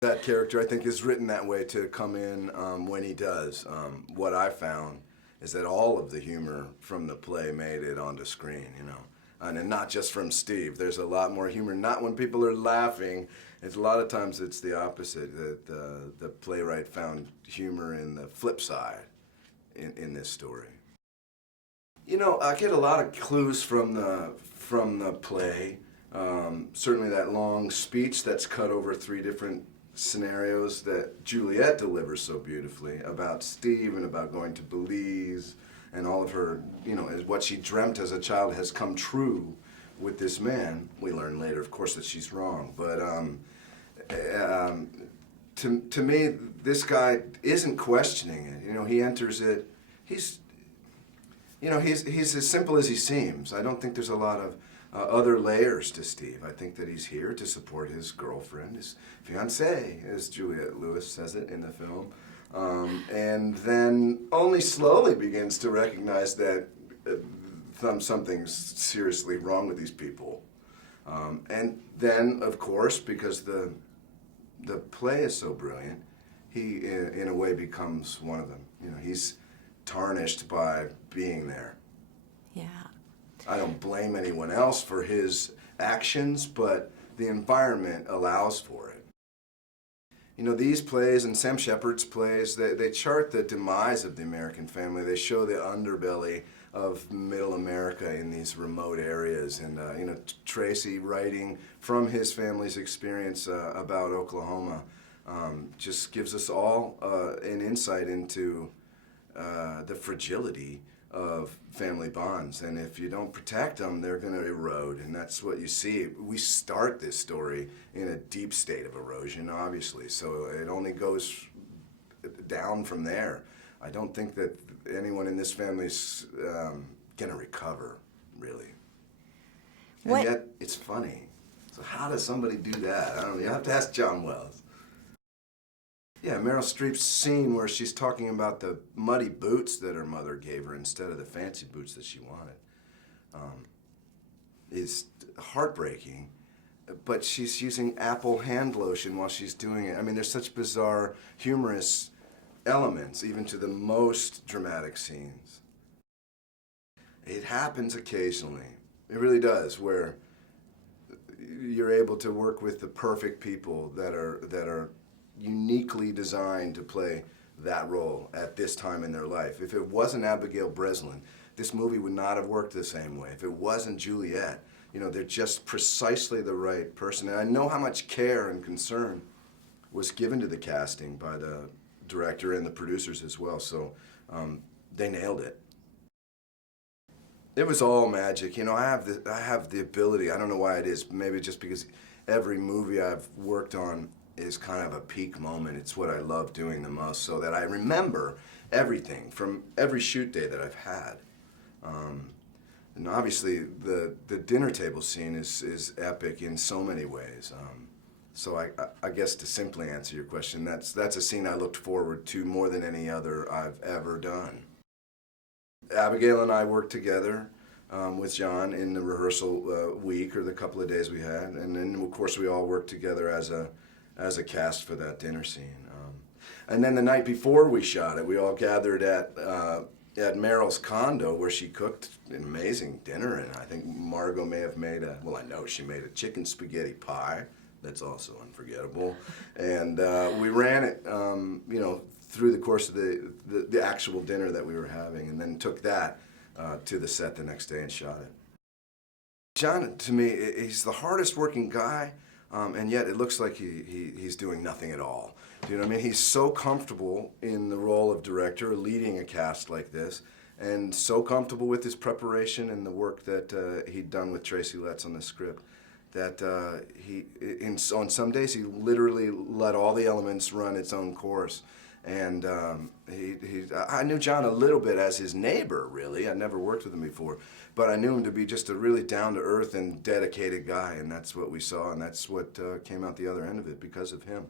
That character, I think, is written that way to come in when he does. What I found is that all of the humor from the play made it onto screen, you know. And not just from Steve. There's a lot more humor, not when people are laughing. It's a lot of times it's the opposite, that the playwright found humor in the flip side in this story. You know, I get a lot of clues from the play. Certainly that long speech that's cut over 3 different scenarios that Juliet delivers so beautifully about Steve and about going to Belize, and all of her, you know, what she dreamt as a child has come true with this man. We learn later, of course, that she's wrong, but to me, this guy isn't questioning it. You know, he enters it. He's as simple as he seems. I don't think there's a lot of other layers to Steve. I think that he's here to support his girlfriend, his fiancée, as Juliette Lewis says it in the film, and then only slowly begins to recognize that something's seriously wrong with these people. And then, of course, because the play is so brilliant, he, in a way, becomes one of them. You know, he's tarnished by being there. Yeah. I don't blame anyone else for his actions, but the environment allows for it. You know, these plays and Sam Shepard's plays, they chart the demise of the American family. They show the underbelly of middle America in these remote areas. And, you know, Tracy writing from his family's experience about Oklahoma just gives us all an insight into the fragility of family bonds, and if you don't protect them, they're going to erode, and that's what you see. We start this story in a deep state of erosion, obviously, so it only goes down from there. I don't think that anyone in this family's going to recover, really. And yet, it's funny. So how does somebody do that? I don't know. You have to ask John Wells. Yeah, Meryl Streep's scene where she's talking about the muddy boots that her mother gave her instead of the fancy boots that she wanted is heartbreaking, but she's using apple hand lotion while she's doing it. I mean, there's such bizarre, humorous elements, even to the most dramatic scenes. It happens occasionally. It really does, where you're able to work with the perfect people that are uniquely designed to play that role at this time in their life. If it wasn't Abigail Breslin, this movie would not have worked the same way. If it wasn't Juliet, you know, they're just precisely the right person. And I know how much care and concern was given to the casting by the director and the producers as well, so they nailed it. It was all magic. You know, I have the ability, I don't know why it is, maybe just because every movie I've worked on is kind of a peak moment. It's what I love doing the most, so that I remember everything from every shoot day that I've had. And obviously, the dinner table scene is epic in so many ways. So I guess to simply answer your question, that's a scene I looked forward to more than any other I've ever done. Abigail and I worked together with John in the rehearsal week, or the couple of days we had, and then of course we all worked together as a cast for that dinner scene. And then the night before we shot it, we all gathered at Meryl's condo, where she cooked an amazing dinner, and I think Margot may have made I know she made a chicken spaghetti pie that's also unforgettable, and we ran it, you know, through the course of the actual dinner that we were having, and then took that to the set the next day and shot it. John, to me, he's the hardest working guy, and yet it looks like he's doing nothing at all. Do you know what I mean? He's so comfortable in the role of director, leading a cast like this, and so comfortable with his preparation and the work that he'd done with Tracy Letts on the script, that on some days he literally let all the elements run its own course. And I knew John a little bit as his neighbor, really. I'd never worked with him before, but I knew him to be just a really down-to-earth and dedicated guy, and that's what we saw, and that's what came out the other end of it because of him.